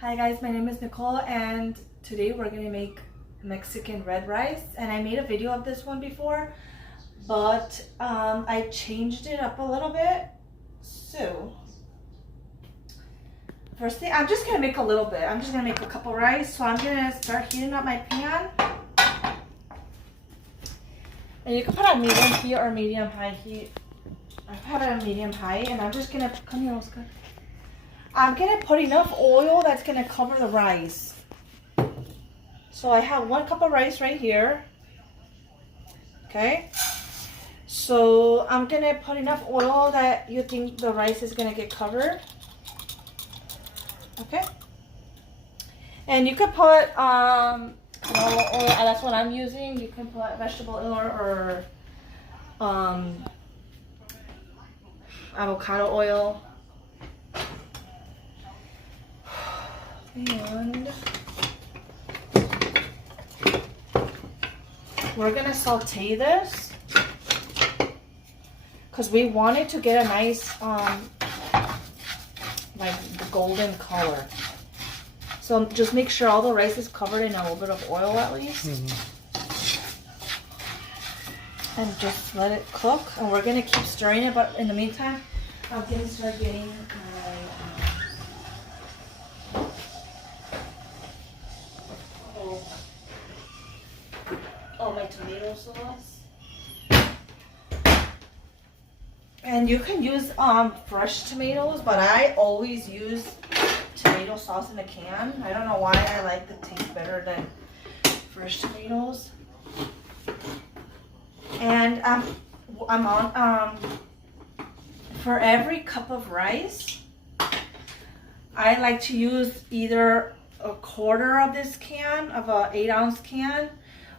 Hi guys, my name is Nicole and today we're gonna make Mexican red rice, and I made a video of this one before, but I changed it up a little bit. So first thing, I'm just gonna make a little bit. I'm just gonna make a couple rice. So I'm gonna start heating up my pan. And you can put on medium heat or medium high heat. I have it on medium high, and I'm just gonna, come here, Oscar. I'm gonna put enough oil that's gonna cover the rice. So I have 1 cup of rice right here. Okay. So I'm gonna put enough oil that you think the rice is gonna get covered. Okay. And you could put canola oil. That's what I'm using. You can put vegetable oil or avocado oil. And we're gonna saute this because we want it to get a nice like golden color. So just make sure all the rice is covered in a little bit of oil at least. And just let it cook, and we're gonna keep stirring it, but in the meantime I'm gonna start getting my my tomato sauce. And you can use fresh tomatoes, but I always use tomato sauce in a can. I don't know why, I like the taste better than fresh tomatoes. And I'm on for every cup of rice I like to use either a quarter of this can of a 8-ounce can,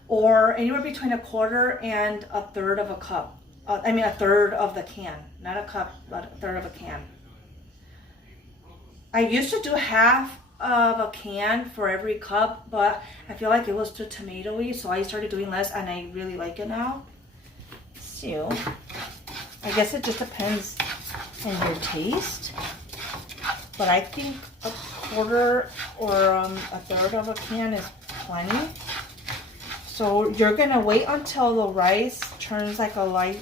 or anywhere between a quarter and a third of a cup. I mean a third of the can, not a cup, but a third of a can. I used to do half of a can for every cup, but I feel like it was too tomatoey, so I started doing less, and I really like it now. So I guess it just depends on your taste, but I think a quarter or a third of a can is plenty. So you're gonna wait until the rice turns like a light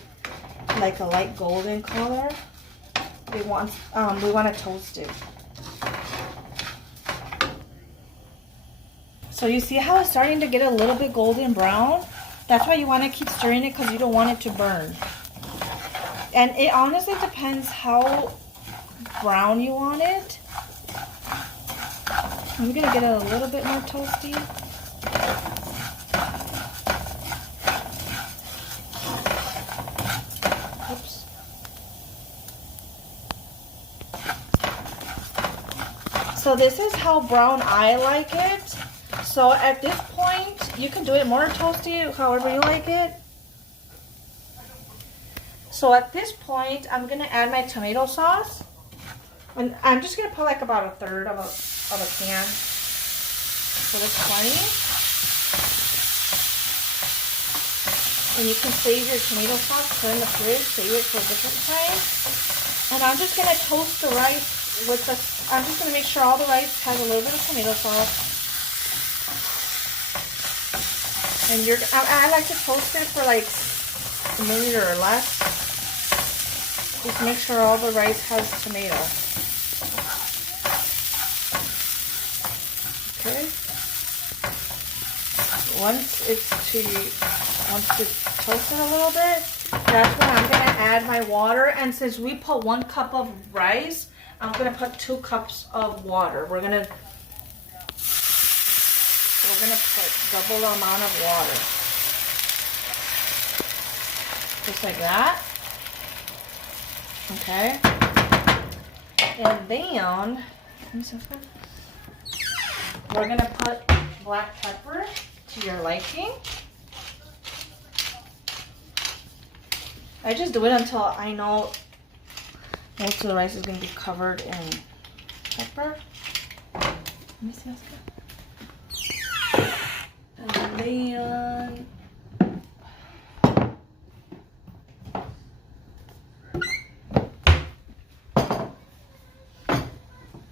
golden color. We want to toast it. So you see how it's starting to get a little bit golden brown? That's why you want to keep stirring it, because you don't want it to burn. And it honestly depends how brown you want it. I'm gonna get it a little bit more toasty. Oops. So this is how brown I like it. So at this point, you can do it more toasty, however you like it. So at this point, I'm gonna add my tomato sauce. And I'm just gonna put like about a third of a can. So that's plenty. And you can save your tomato sauce, put it in the fridge, save it for a different time. And I'm just gonna toast the rice with the, I'm just gonna make sure all the rice has a little bit of tomato sauce. And I like to toast it for like a minute or less. Just make sure all the rice has tomato. Okay. Once it's toasted a little bit, that's when I'm gonna add my water. And since we put 1 cup of rice, I'm gonna put 2 cups of water. We're gonna put double the amount of water. Just like that. Okay. And then, we're gonna put black pepper to your liking. I just do it until I know most of the rice is gonna be covered in pepper. Let me see.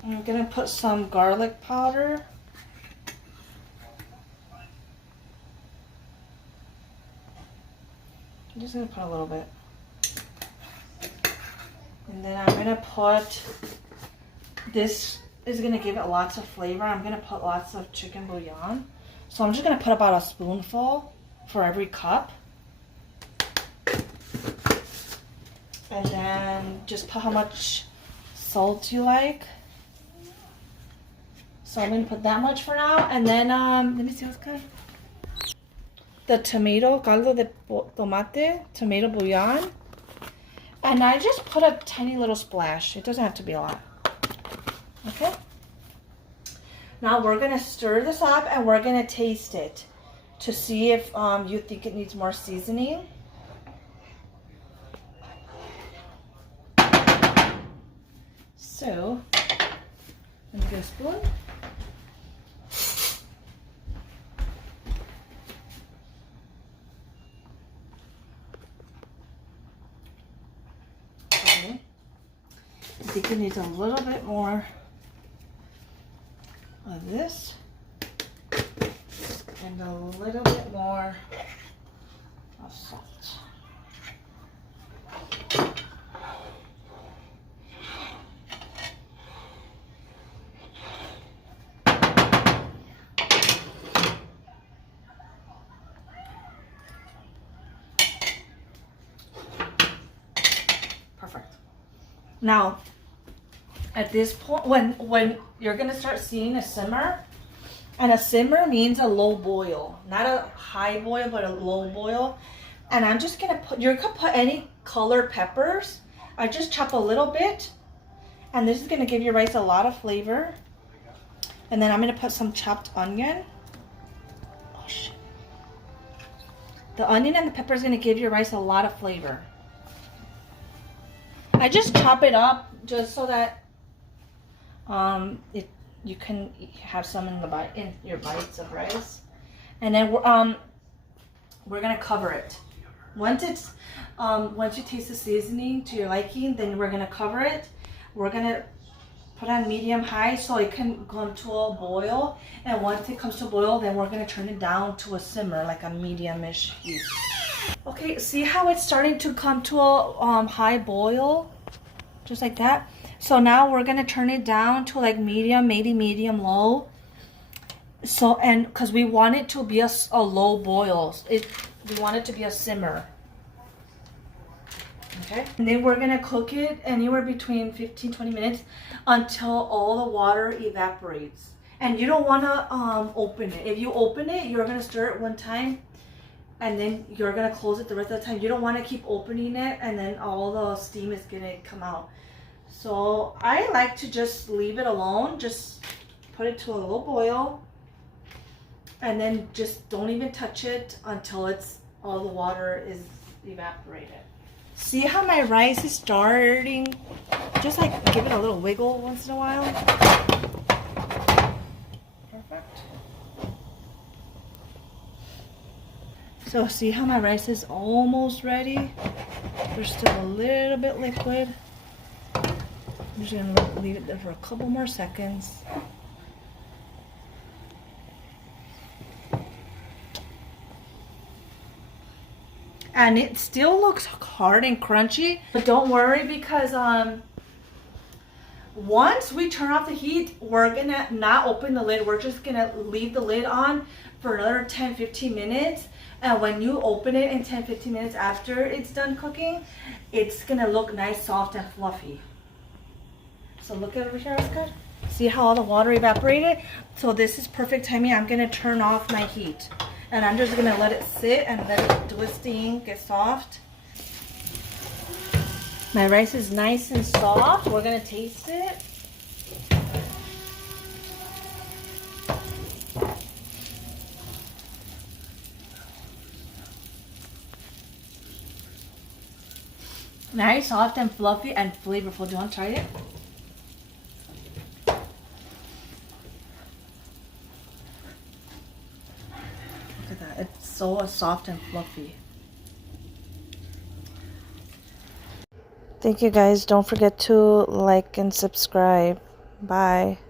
And then gonna put some garlic powder. I'm just gonna put a little bit. And then I'm gonna put, this is gonna give it lots of flavor. I'm gonna put lots of chicken bouillon. So I'm just gonna put about a spoonful for every cup. And then just put how much salt you like. So I'm gonna put that much for now. And then, let me see what's good. The tomato, caldo de tomate, tomato bouillon. And I just put a tiny little splash. It doesn't have to be a lot. Okay? Now we're gonna stir this up and we're gonna taste it to see if you think it needs more seasoning. So, let me get a spoon. Okay. I think it needs a little bit more of this and a little bit more of salt. Perfect. Now, at this point, when you're gonna start seeing a simmer, and a simmer means a low boil, not a high boil, but a low boil. And I'm just gonna put, you can put any colored peppers. I just chop a little bit, and this is gonna give your rice a lot of flavor. And then I'm gonna put some chopped onion. Oh shit. The onion and the pepper is gonna give your rice a lot of flavor. I just chop it up just so that you can have some in your bites of rice. And then we're gonna cover it. Once you taste the seasoning to your liking, then we're gonna cover it. We're gonna put on medium high so it can come to a boil. And once it comes to a boil, then we're gonna turn it down to a simmer, like a medium-ish heat. Okay, see how it's starting to come to a high boil? Just like that. So now we're gonna turn it down to like medium, maybe medium low. So, and because we want it to be a low boil. We want it to be a simmer. Okay. And then we're gonna cook it anywhere between 15-20 minutes until all the water evaporates. And you don't wanna open it. If you open it, you're gonna stir it one time and then you're gonna close it the rest of the time. You don't wanna keep opening it and then all the steam is gonna come out. So I like to just leave it alone, just put it to a little boil, and then just don't even touch it until all the water is evaporated. See how my rice is starting? Just like give it a little wiggle once in a while. Perfect. So see how my rice is almost ready? There's still a little bit liquid. I'm just gonna leave it there for a couple more seconds. And it still looks hard and crunchy, but don't worry because once we turn off the heat, we're gonna not open the lid. We're just gonna leave the lid on for another 10-15 minutes. And when you open it in 10-15 minutes after it's done cooking, it's gonna look nice, soft, and fluffy. So look over here, it's good. See how all the water evaporated? So this is perfect timing. I'm gonna turn off my heat. And I'm just gonna let it sit and let it do its thing, get soft. My rice is nice and soft. We're gonna taste it. Nice, soft, and fluffy, and flavorful. Do you want to try it? Look at that. It's so soft and fluffy. Thank you guys. Don't forget to like and subscribe. Bye.